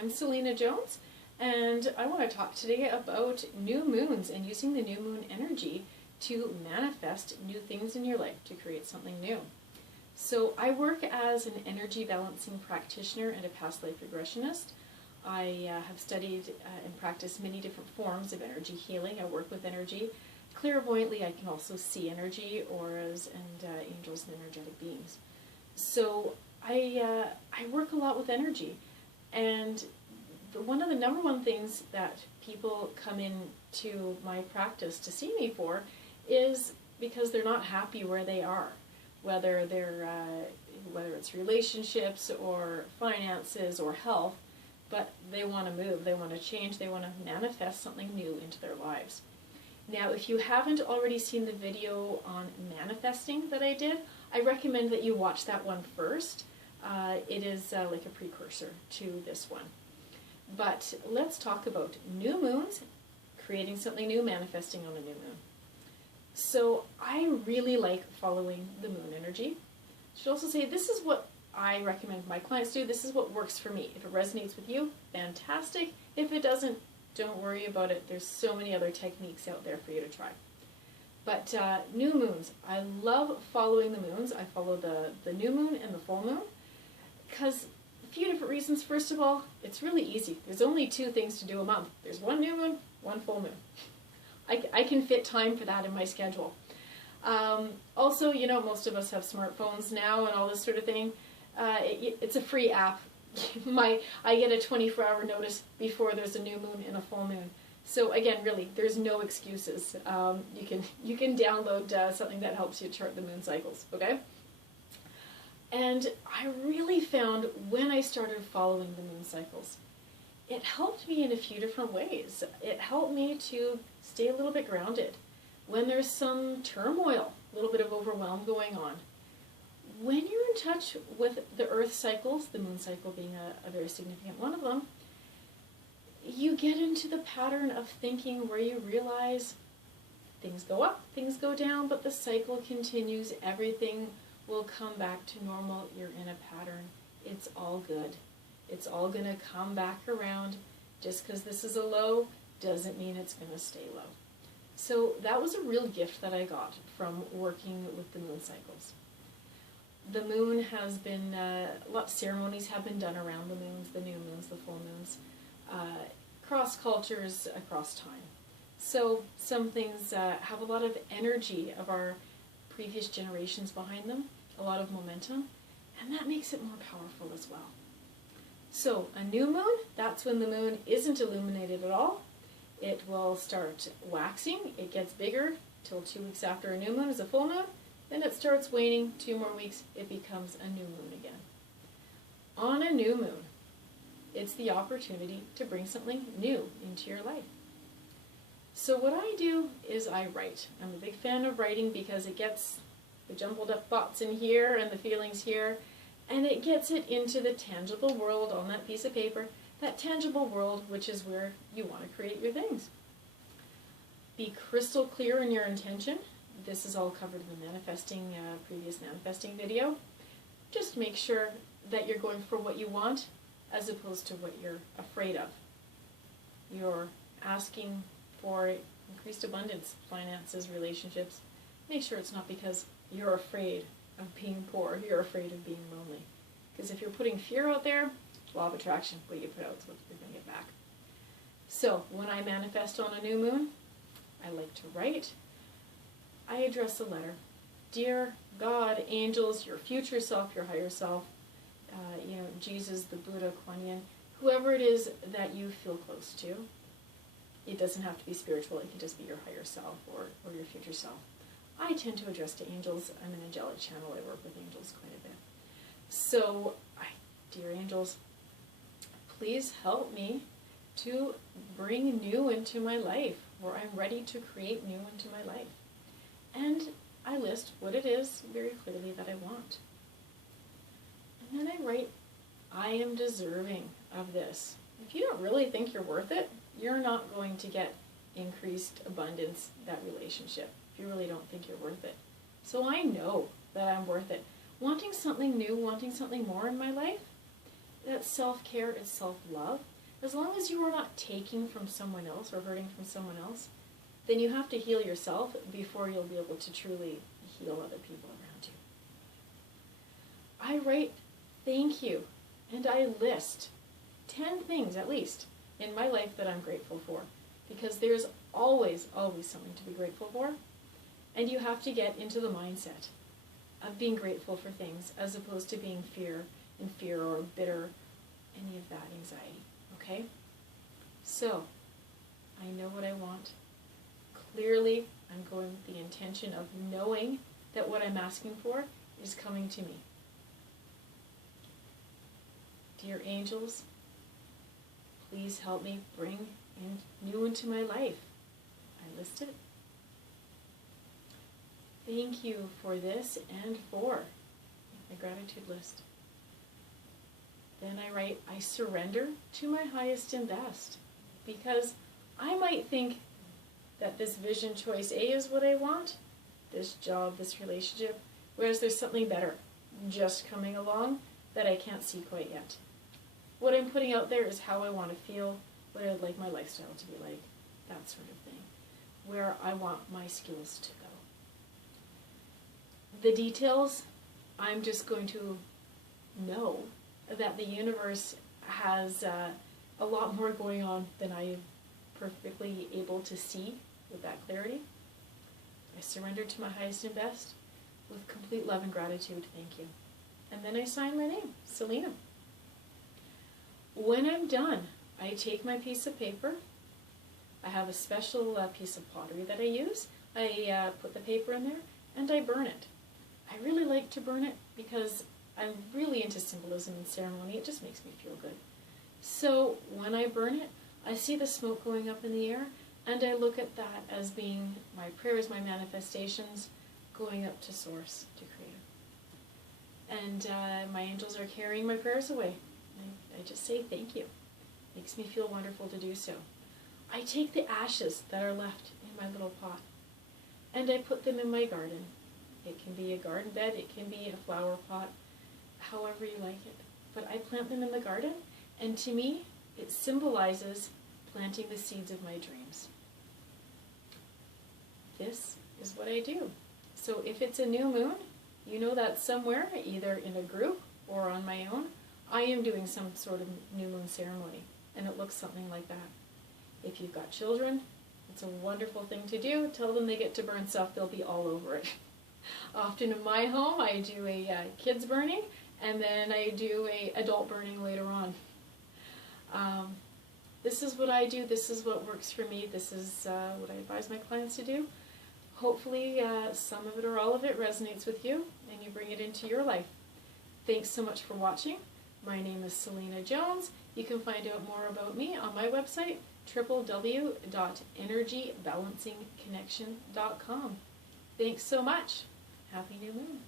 I'm Selena Jones, and I want to talk today about new moons and using the new moon energy to manifest new things in your life, to create something new. So I work as an energy balancing practitioner and a past life regressionist. I have studied and practiced many different forms of energy healing. I work with energy. Clairvoyantly, I can also see energy, auras, and angels and energetic beings. So I work a lot with energy, and one of the number one things that people come into my practice to see me for is because they're not happy where they are, whether it's relationships or finances or health, but they want to move, they want to change, they want to manifest something new into their lives. Now, if you haven't already seen the video on manifesting that I did, I recommend that you watch that one first. It is like a precursor to this one. But let's talk about new moons, creating something new, manifesting on a new moon. So I really like following the moon energy. I should also say this is what I recommend my clients do. This is what works for me. If it resonates with you, fantastic. If it doesn't, don't worry about it. There's so many other techniques out there for you to try. But new moons, I love following the moons. I follow the new moon and the full moon because a few different reasons. First of all, it's really easy. There's only two things to do a month. There's one new moon, one full moon. I can fit time for that in my schedule. Also, you know, most of us have smartphones now and all this sort of thing. It's a free app. I get a 24-hour notice before there's a new moon and a full moon. So again, really, there's no excuses. You can download something that helps you chart the moon cycles, okay? And I really found when I started following the moon cycles, it helped me in a few different ways. It helped me to stay a little bit grounded when there's some turmoil, a little bit of overwhelm going on. When you're in touch with the earth cycles, the moon cycle being a very significant one of them, you get into the pattern of thinking where you realize things go up, things go down, but the cycle continues. Everything will come back to normal. You're in a pattern. It's all good. It's all going to come back around. Just because this is a low doesn't mean it's going to stay low. So that was a real gift that I got from working with the moon cycles. The moon has been, lots of ceremonies have been done around the moons, the new moons, the full moons, across cultures, across time. So some things have a lot of energy of our previous generations behind them, a lot of momentum, and that makes it more powerful as well. So a new moon, that's when the moon isn't illuminated at all. It will start waxing, it gets bigger, till 2 weeks after a new moon is a full moon. Then it starts waning, 2 more weeks, it becomes a new moon again. On a new moon, it's the opportunity to bring something new into your life. So what I do is I write. I'm a big fan of writing because it gets the jumbled up thoughts in here and the feelings here, and it gets it into the tangible world on that piece of paper, that tangible world which is where you want to create your things. Be crystal clear in your intention. This is all covered in the previous manifesting video. Just make sure that you're going for what you want as opposed to what you're afraid of. You're asking for increased abundance, finances, relationships. Make sure it's not because you're afraid of being poor, you're afraid of being lonely. Because if you're putting fear out there, law of attraction, what you put out is what you're going to get back. So when I manifest on a new moon, I like to write. I address a letter. Dear God, angels, your future self, your higher self, Jesus, the Buddha, Kuan Yin, whoever it is that you feel close to. It doesn't have to be spiritual, it can just be your higher self or your future self. I tend to address to angels. I'm an angelic channel. I work with angels quite a bit. So, dear angels, please help me to bring new into my life, or I'm ready to create new into my life. And I list what it is very clearly that I want. And then I write, I am deserving of this. If you don't really think you're worth it, you're not going to get increased abundance, that relationship, if you really don't think you're worth it. So I know that I'm worth it. Wanting something new, wanting something more in my life, That's self-care, it's self-love. As long as you are not taking from someone else or hurting from someone else, then you have to heal yourself before you'll be able to truly heal other people around you. I write thank you, and I list 10 things at least in my life that I'm grateful for, because there's always something to be grateful for, and you have to get into the mindset of being grateful for things as opposed to being in fear or bitter, any of that anxiety, okay? So, I know what I want. Clearly, I'm going with the intention of knowing that what I'm asking for is coming to me. Dear angels, please help me bring in new into my life. I list it. Thank you for this and for my gratitude list. Then I write, I surrender to my highest and best, because I might think that this vision choice A is what I want, this job, this relationship, whereas there's something better just coming along that I can't see quite yet. What I'm putting out there is how I want to feel, what I'd like my lifestyle to be like, that sort of thing, where I want my skills to go. The details, I'm just going to know that the universe has a lot more going on than I am perfectly able to see with that clarity. I surrender to my highest and best with complete love and gratitude. Thank you. And then I sign my name, Selena. When I'm done, I take my piece of paper. I have a special piece of pottery that I use. I put the paper in there and I burn it. I really like to burn it because I'm really into symbolism and ceremony. It just makes me feel good. So when I burn it, I see the smoke going up in the air, and I look at that as being my prayers, my manifestations, going up to Source, to Creator. And my angels are carrying my prayers away. I just say thank you. Makes me feel wonderful to do so. I take the ashes that are left in my little pot, and I put them in my garden. It can be a garden bed, it can be a flower pot, however you like it. But I plant them in the garden, and to me, it symbolizes planting the seeds of my dreams. This is what I do. So if it's a new moon, you know that somewhere, either in a group or on my own, I am doing some sort of new moon ceremony, and it looks something like that. If you've got children, it's a wonderful thing to do. Tell them they get to burn stuff, they'll be all over it. Often in my home, I do a kids burning, and then I do a adult burning later on. This is what I do. This is what works for me. This is what I advise my clients to do. Hopefully, some of it or all of it resonates with you, and you bring it into your life. Thanks so much for watching. My name is Selena Jones. You can find out more about me on my website, www.energybalancingconnection.com. Thanks so much. Happy New Moon.